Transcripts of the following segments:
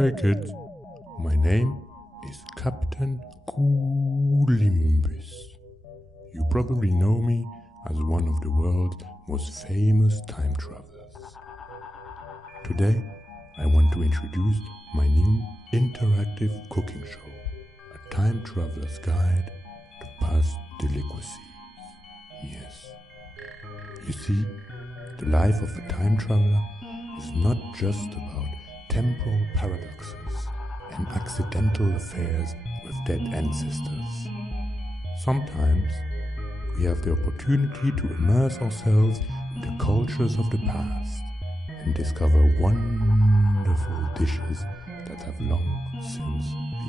Okay kids, my name is Captain Columbus. You probably know me as one of the world's most famous time travelers. Today, I want to introduce my new interactive cooking show, A Time Traveler's Guide to Past Delicacies. Yes. You see, the life of a time traveler is not just about temporal paradoxes and accidental affairs with dead ancestors. Sometimes we have the opportunity to immerse ourselves in the cultures of the past and discover wonderful dishes that have long since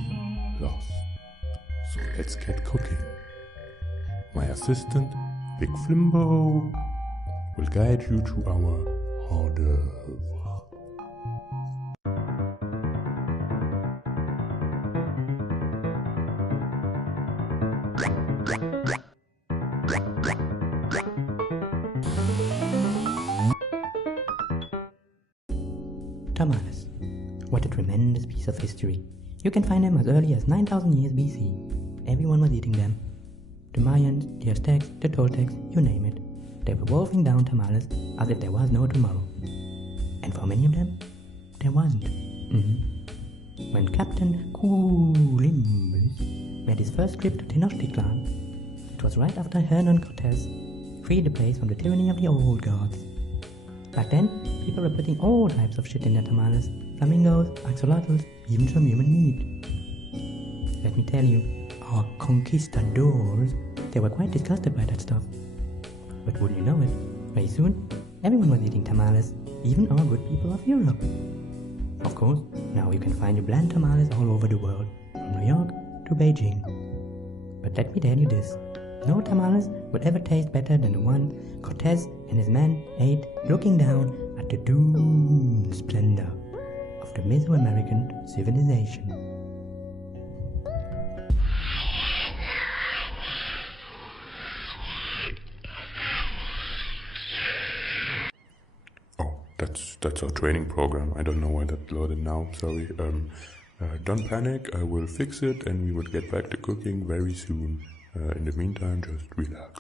been lost. So let's get cooking. My assistant, Big Flimbo, will guide you to our hors d'oeuvre. Tamales. What a tremendous piece of history. You can find them as early as 9,000 years BC. Everyone was eating them. The Mayans, the Aztecs, the Toltecs, you name it. They were wolfing down tamales as if there was no tomorrow. And for many of them, there wasn't. When Captain Columbus made his first trip to Tenochtitlan, it was right after Hernan Cortez freed the place from the tyranny of the old gods. Back then, people were putting all types of shit in their tamales, flamingos, axolotls, even some human meat. Let me tell you, our conquistadors, they were quite disgusted by that stuff. But wouldn't you know it, very soon, everyone was eating tamales, even our good people of Europe. Of course, now you can find your bland tamales all over the world, from New York to Beijing. But let me tell you this, no tamales would ever taste better than the one Cortez and his men ate looking down at the doomed splendor of the Mesoamerican civilization. Oh, that's our training program. I don't know why that loaded now, sorry. Don't panic, I will fix it and we will get back to cooking very soon. In the meantime, just relax.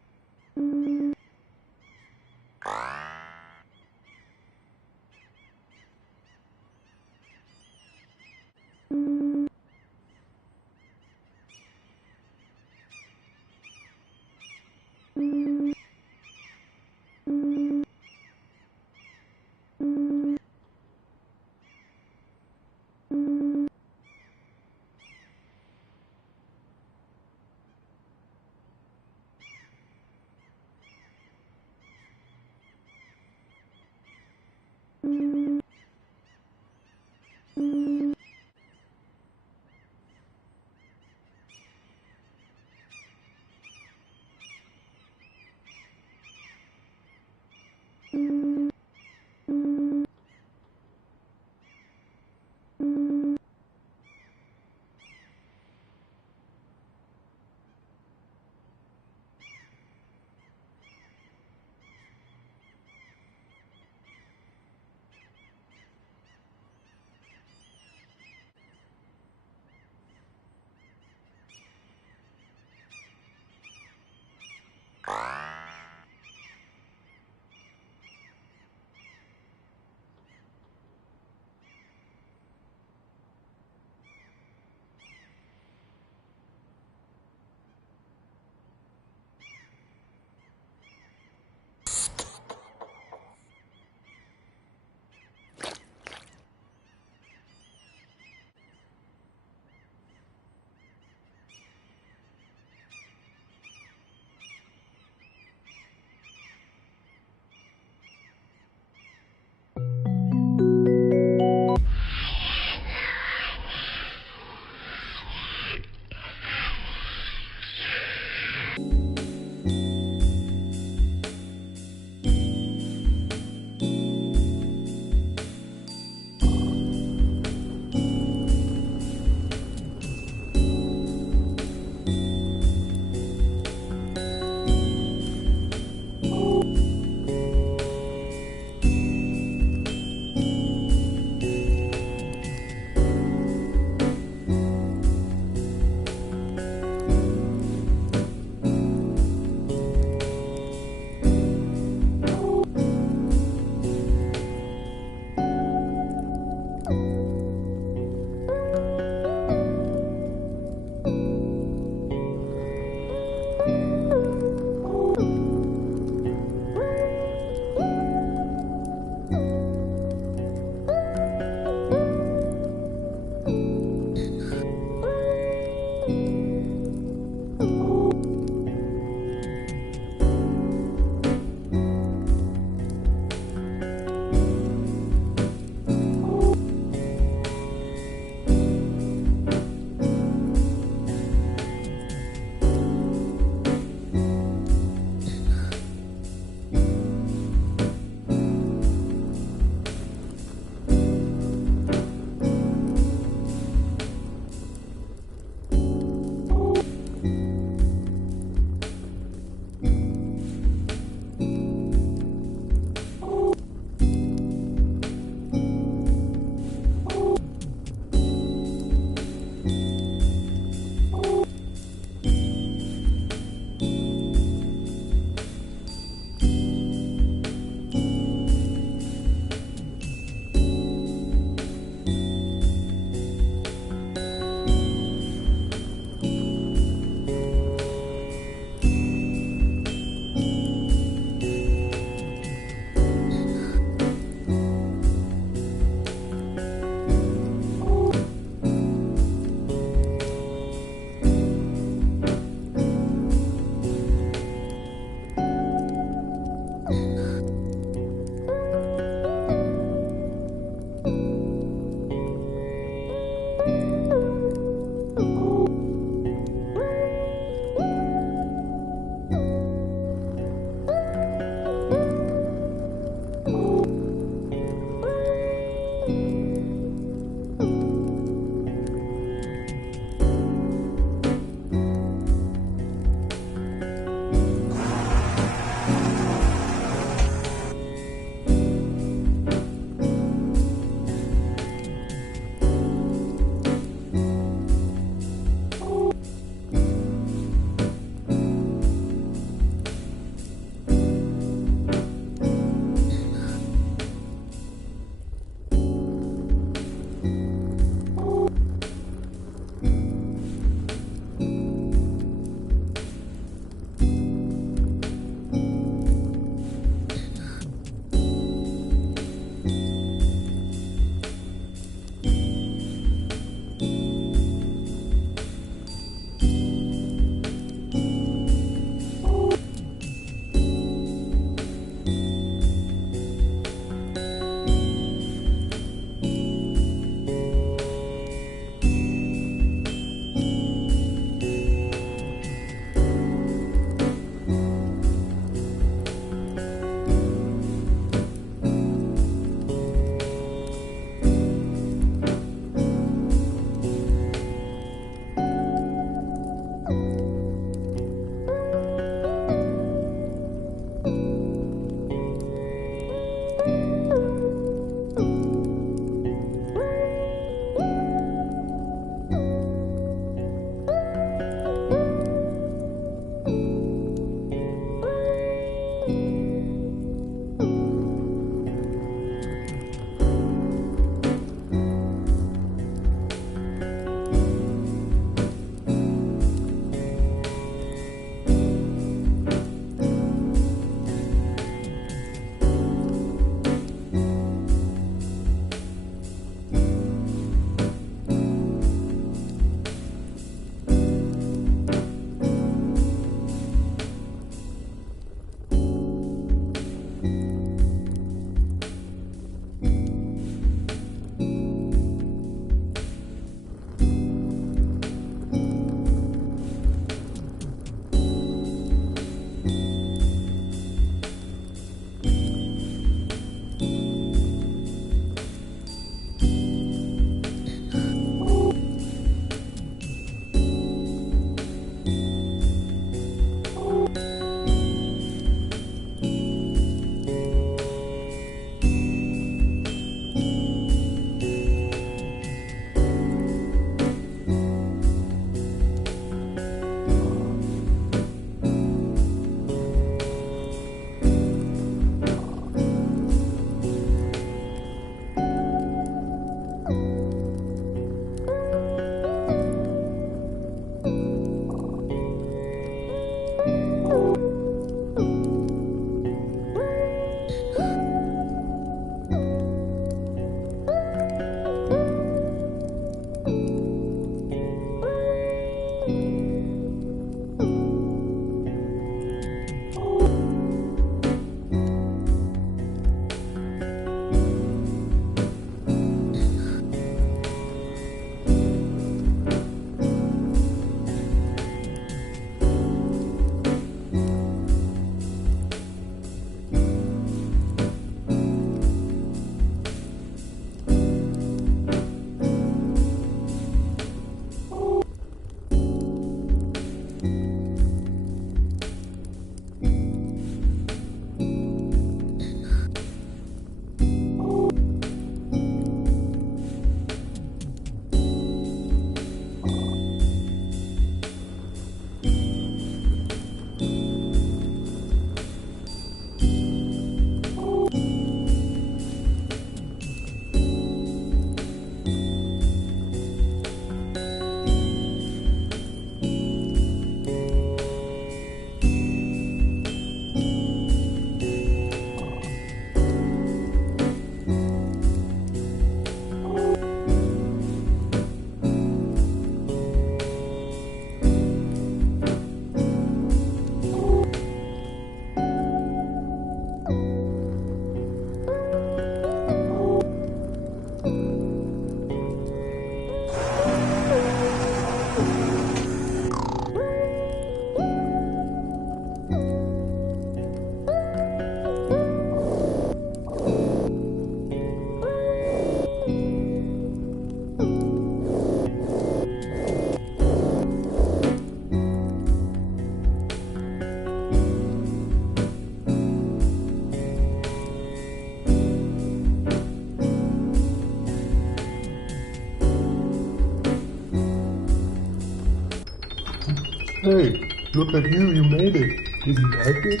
Hey, look at you, you made it. Did you like it?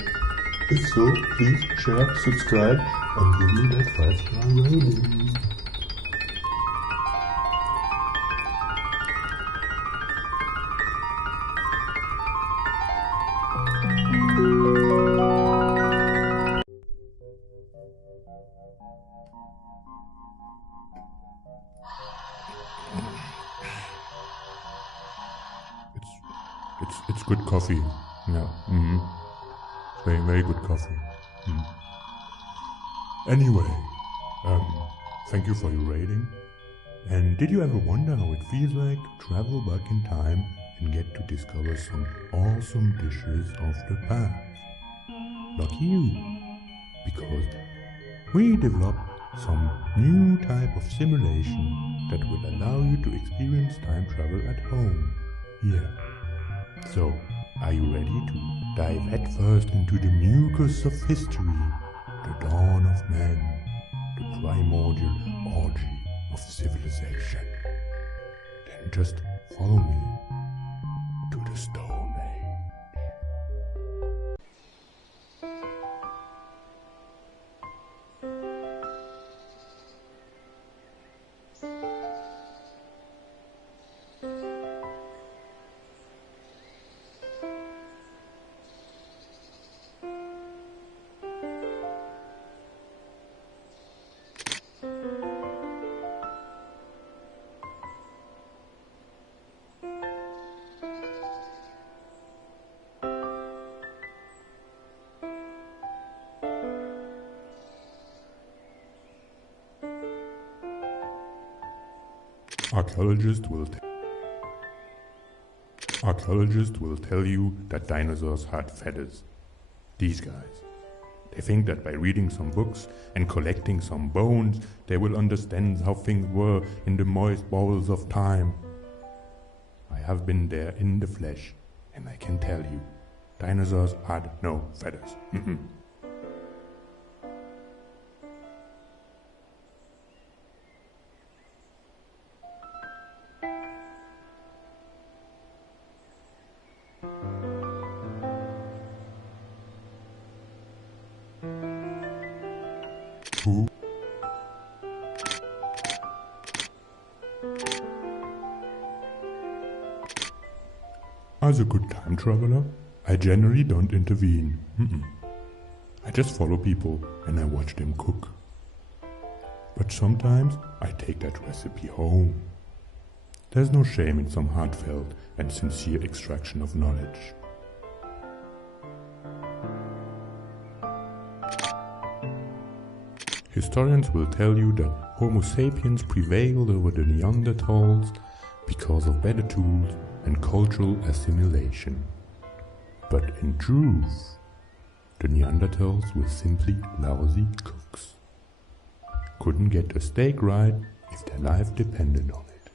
If so, please share, subscribe, and give me that 5-star rating. It's good coffee. Yeah. Very, very good coffee. Anyway, thank you for your rating. And did you ever wonder how it feels like to travel back in time and get to discover some awesome dishes of the past? Lucky you, because we developed some new type of simulation that will allow you to experience time travel at home. Yeah. So, are you ready to dive headfirst into the mucus of history, the dawn of man, the primordial orgy of civilization? Then just follow me to the Stone Age. Archaeologists will tell you that dinosaurs had feathers. These guys. They think that by reading some books and collecting some bones, they will understand how things were in the moist bowels of time. I have been there in the flesh, and I can tell you, dinosaurs had no feathers. Who? As a good time traveler, I generally don't intervene. I just follow people and I watch them cook. But sometimes I take that recipe home. There's no shame in some heartfelt and sincere extraction of knowledge. Historians will tell you that Homo sapiens prevailed over the Neanderthals because of better tools and cultural assimilation. But in truth, the Neanderthals were simply lousy cooks. Couldn't get a steak right if their life depended on it.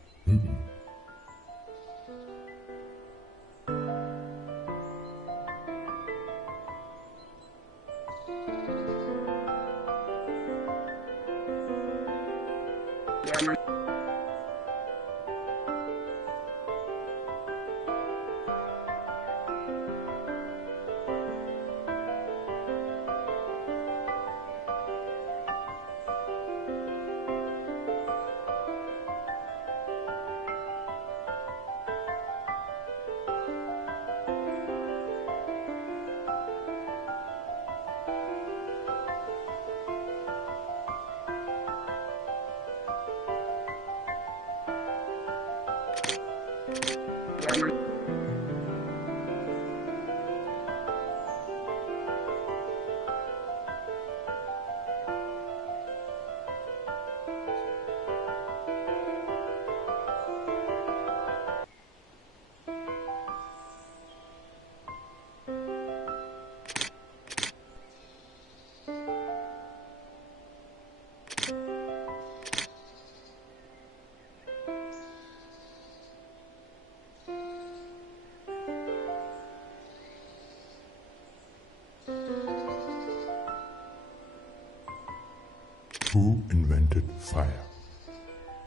Who invented fire?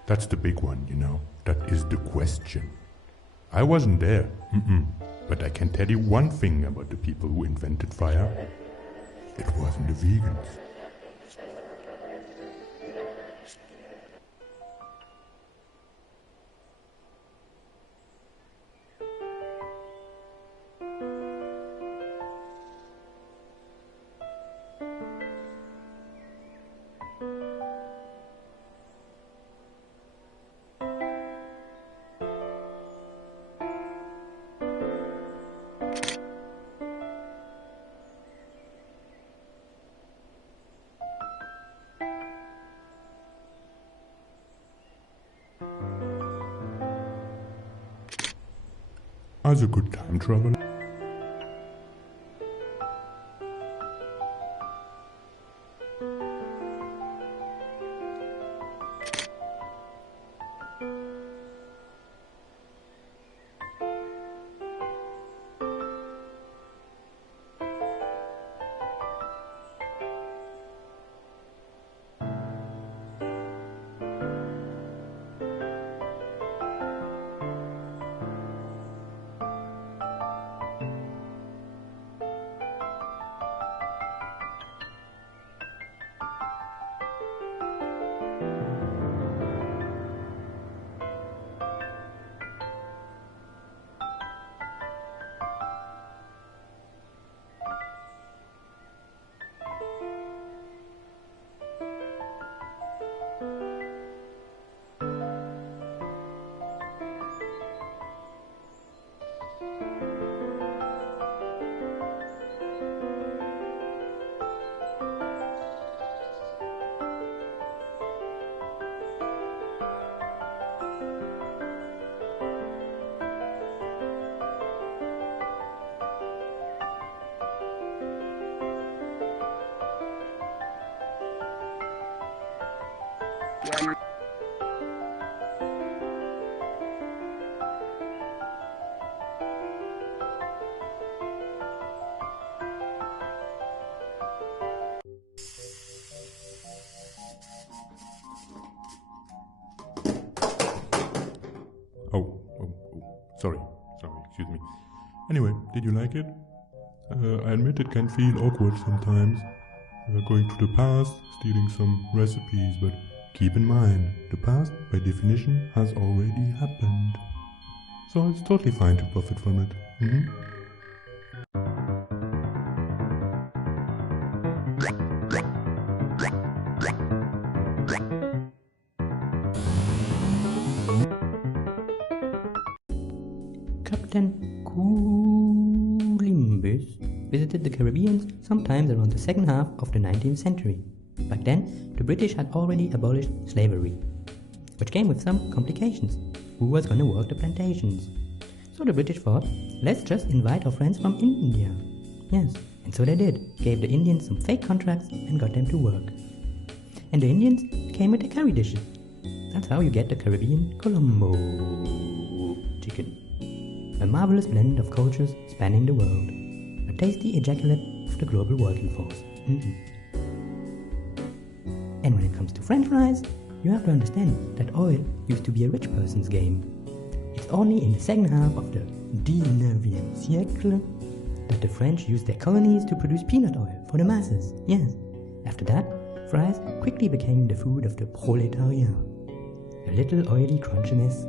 That's the big one, you know. That is the question. I wasn't there. But I can tell you one thing about the people who invented fire. It wasn't the vegans. As a good time traveler, Sorry, excuse me. Anyway, did you like it? I admit it can feel awkward sometimes, going to the past, stealing some recipes, but keep in mind, the past, by definition, has already happened. So it's totally fine to profit from it. Captain Columbus visited the Caribbean sometimes around the second half of the 19th century. Back then, the British had already abolished slavery, which came with some complications. Who was going to work the plantations? So the British thought, let's just invite our friends from India. Yes, and so they did, gave the Indians some fake contracts and got them to work. And the Indians came with the curry dishes. That's how you get the Caribbean Colombo chicken. A marvelous blend of cultures spanning the world. A tasty ejaculate of the global working force. And when it comes to French fries, you have to understand that oil used to be a rich person's game. It's only in the second half of the 19th siècle that the French used their colonies to produce peanut oil for the masses. Yes. After that, fries quickly became the food of the proletariat. A little oily crunchiness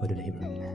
for the laboring man.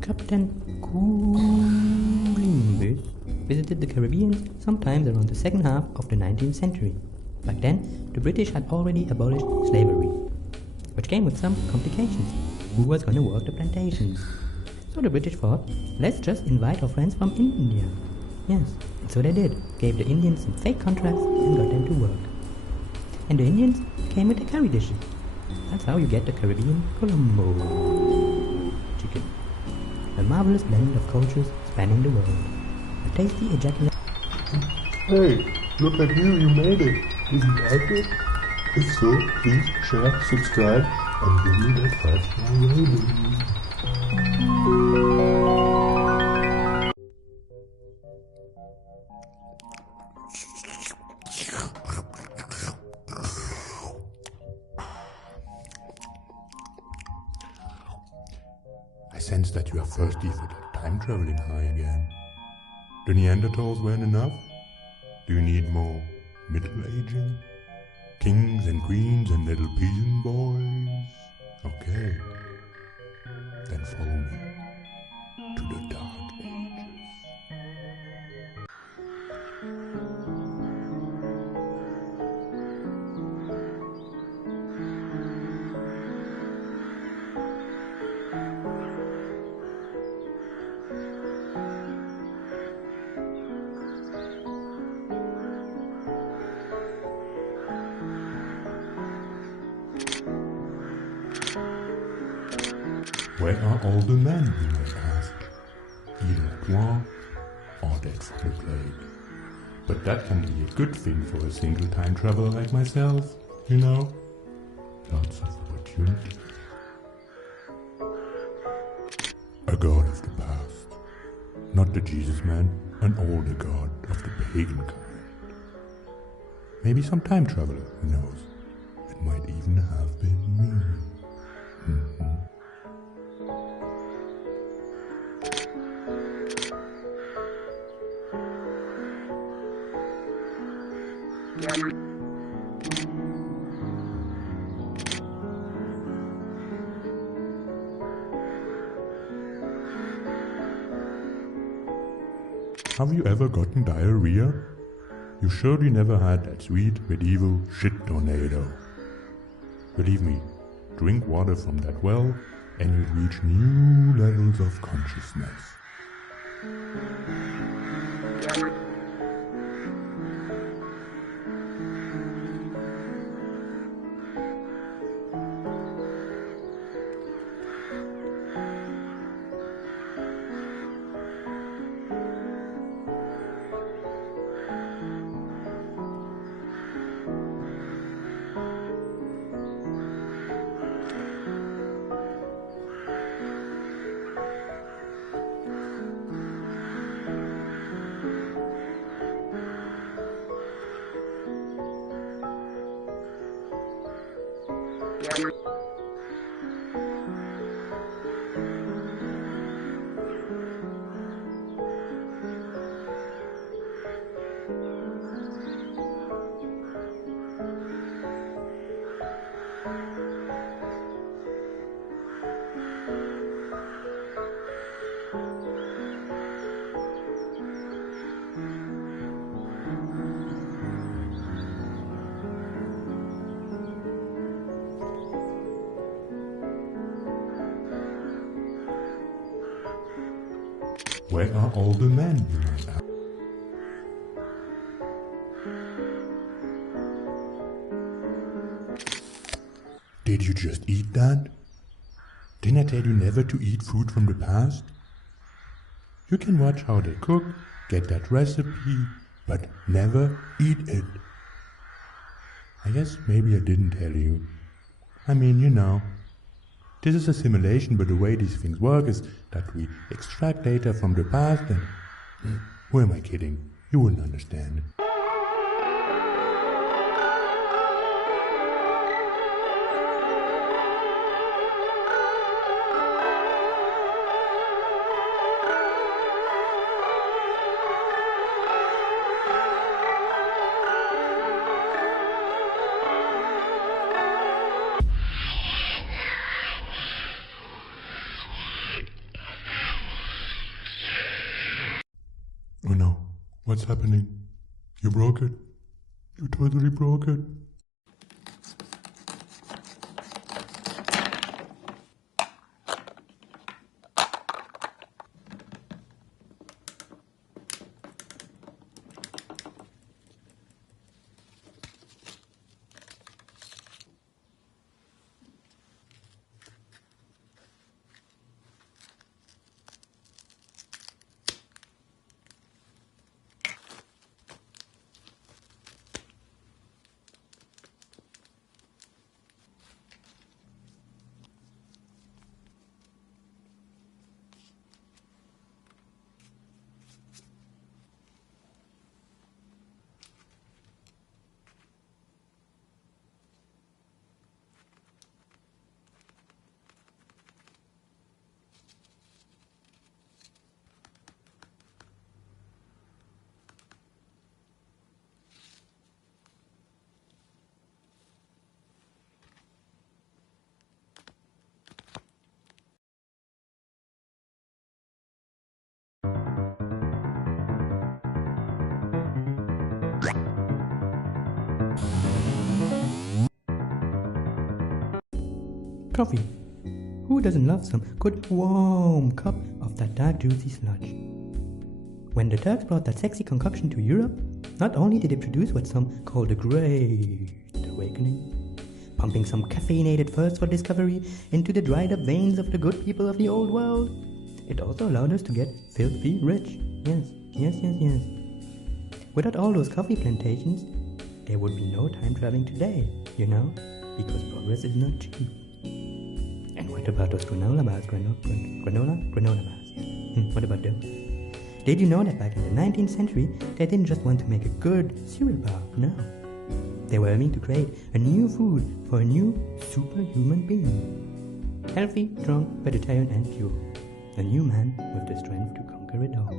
Captain Columbus visited the Caribbean sometimes around the second half of the 19th century. Back then, the British had already abolished slavery, which came with some complications. Who was going to work the plantations? So the British thought, let's just invite our friends from India. Yes, so they did. Gave the Indians some fake contracts and got them to work. And the Indians came with the curry dishes. That's how you get the Caribbean Colombo chicken. A marvelous blend of cultures spanning the world. A tasty ejaculation. Hey, look at you made it. Isn't that good? If so, please share, subscribe, and give me that 5-star rating. I sense that you are thirsty for that time-traveling high again. The Neanderthals weren't enough? Do you need more middle-aging? Kings and queens and little peasant boys? Okay, then follow me to the Dark Ages. Where are all the men, you might ask? Either at war or dead from the plague. But that can be a good thing for a single time traveler like myself, you know? Lots of opportunity. A god of the past. Not the Jesus man, an older god of the pagan kind. Maybe some time traveler, who knows? It might even have been me. Have you ever gotten diarrhea? You surely never had that sweet medieval shit tornado. Believe me, drink water from that well and you'll reach new levels of consciousness. Where are all the men, you might ask? Did you just eat that? Didn't I tell you never to eat food from the past? You can watch how they cook, get that recipe, but never eat it. I guess maybe I didn't tell you. I mean, you know. This is a simulation, but the way these things work is that we extract data from the past and... Who am I kidding? You wouldn't understand. What's happening? You broke it? You totally broke it. Coffee. Who doesn't love some good warm cup of that dark juicy sludge? When the Turks brought that sexy concoction to Europe, not only did it produce what some call the Great Awakening, pumping some caffeinated thirst for discovery into the dried up veins of the good people of the old world, it also allowed us to get filthy rich. Yes. Without all those coffee plantations, there would be no time traveling today, because progress is not cheap. And what about those granola bars? Granola bars, yes. What about those? Did you know that back in the 19th century, they didn't just want to make a good cereal bar? No. They were aiming to create a new food for a new superhuman being. Healthy, strong, vegetarian and pure. A new man with the strength to conquer it all.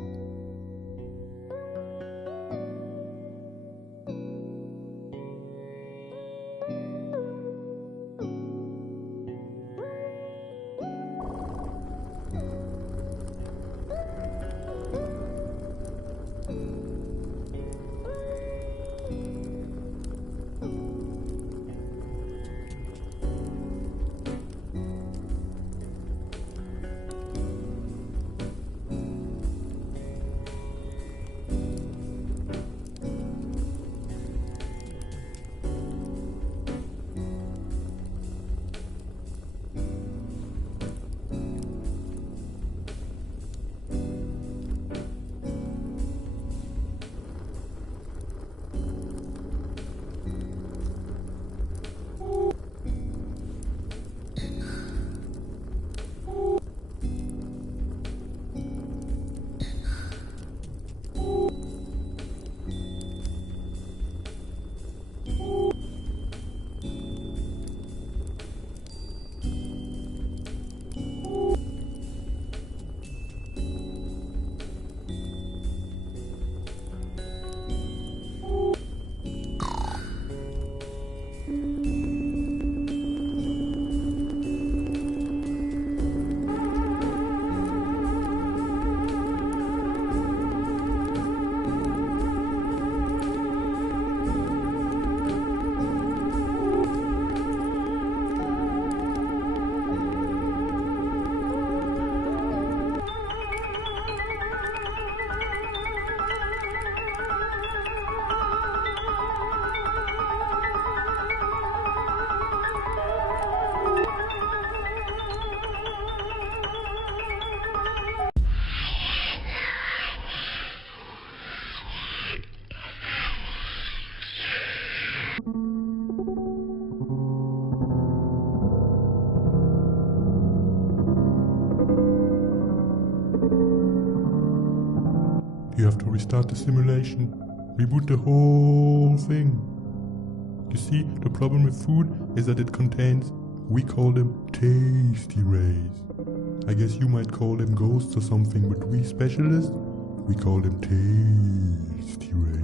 You have to restart the simulation, reboot the whole thing. You see, the problem with food is that it contains, we call them tasty rays. I guess you might call them ghosts or something, but we specialists, we call them tasty rays.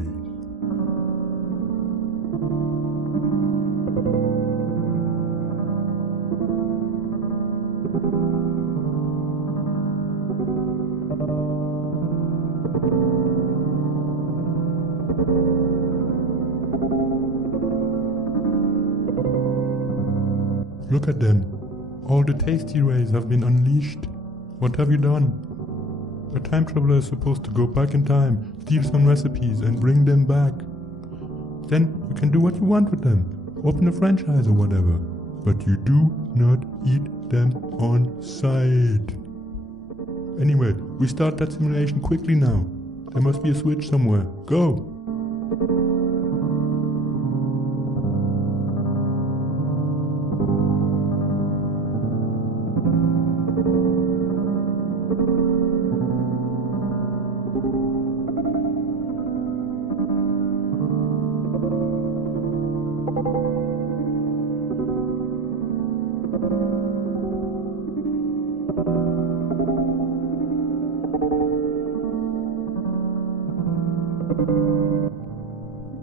Look at them. All the tasty rays have been unleashed. What have you done? A time traveler is supposed to go back in time, steal some recipes and bring them back. Then you can do what you want with them. Open a franchise or whatever. But you do not eat them on sight. Anyway, restart that simulation quickly now. There must be a switch somewhere. Go!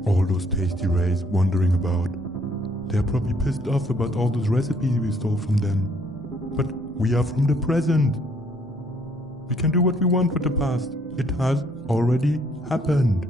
All those tasty rays wandering about. They're probably pissed off about all those recipes we stole from them. But we are from the present. We can do what we want with the past. It has already happened.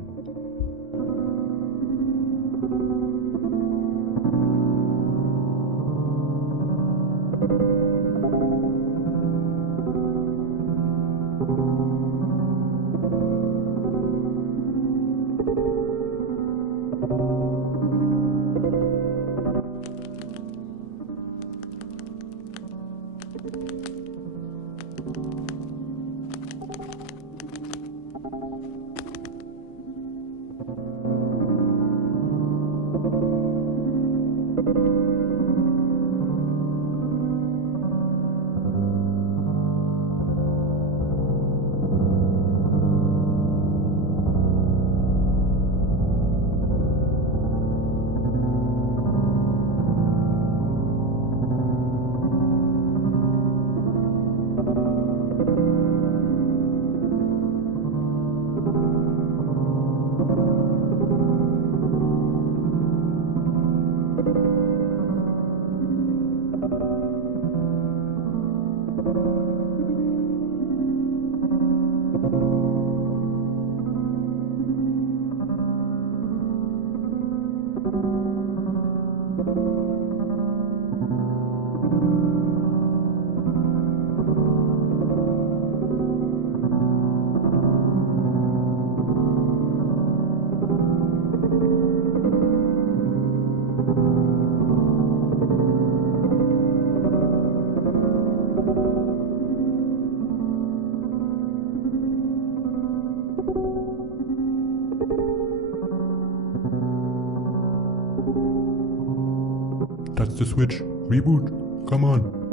That's the switch. Reboot. Come on.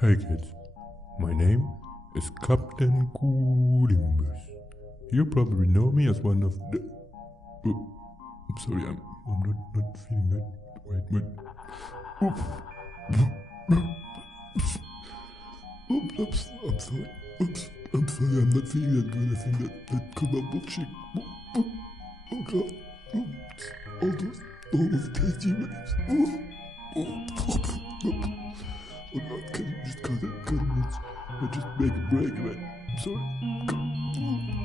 Hey kids, my name is Captain Columbus. You probably know me as one of the... Oh, I'm sorry, I'm not feeling good. Wait. Oops, I'm sorry. I'm sorry, I'm not feeling that good. I think that could be bullshit. Oh god. All those tasty rays. Oh god, can you just cut it? Just make a break of it. I'm sorry.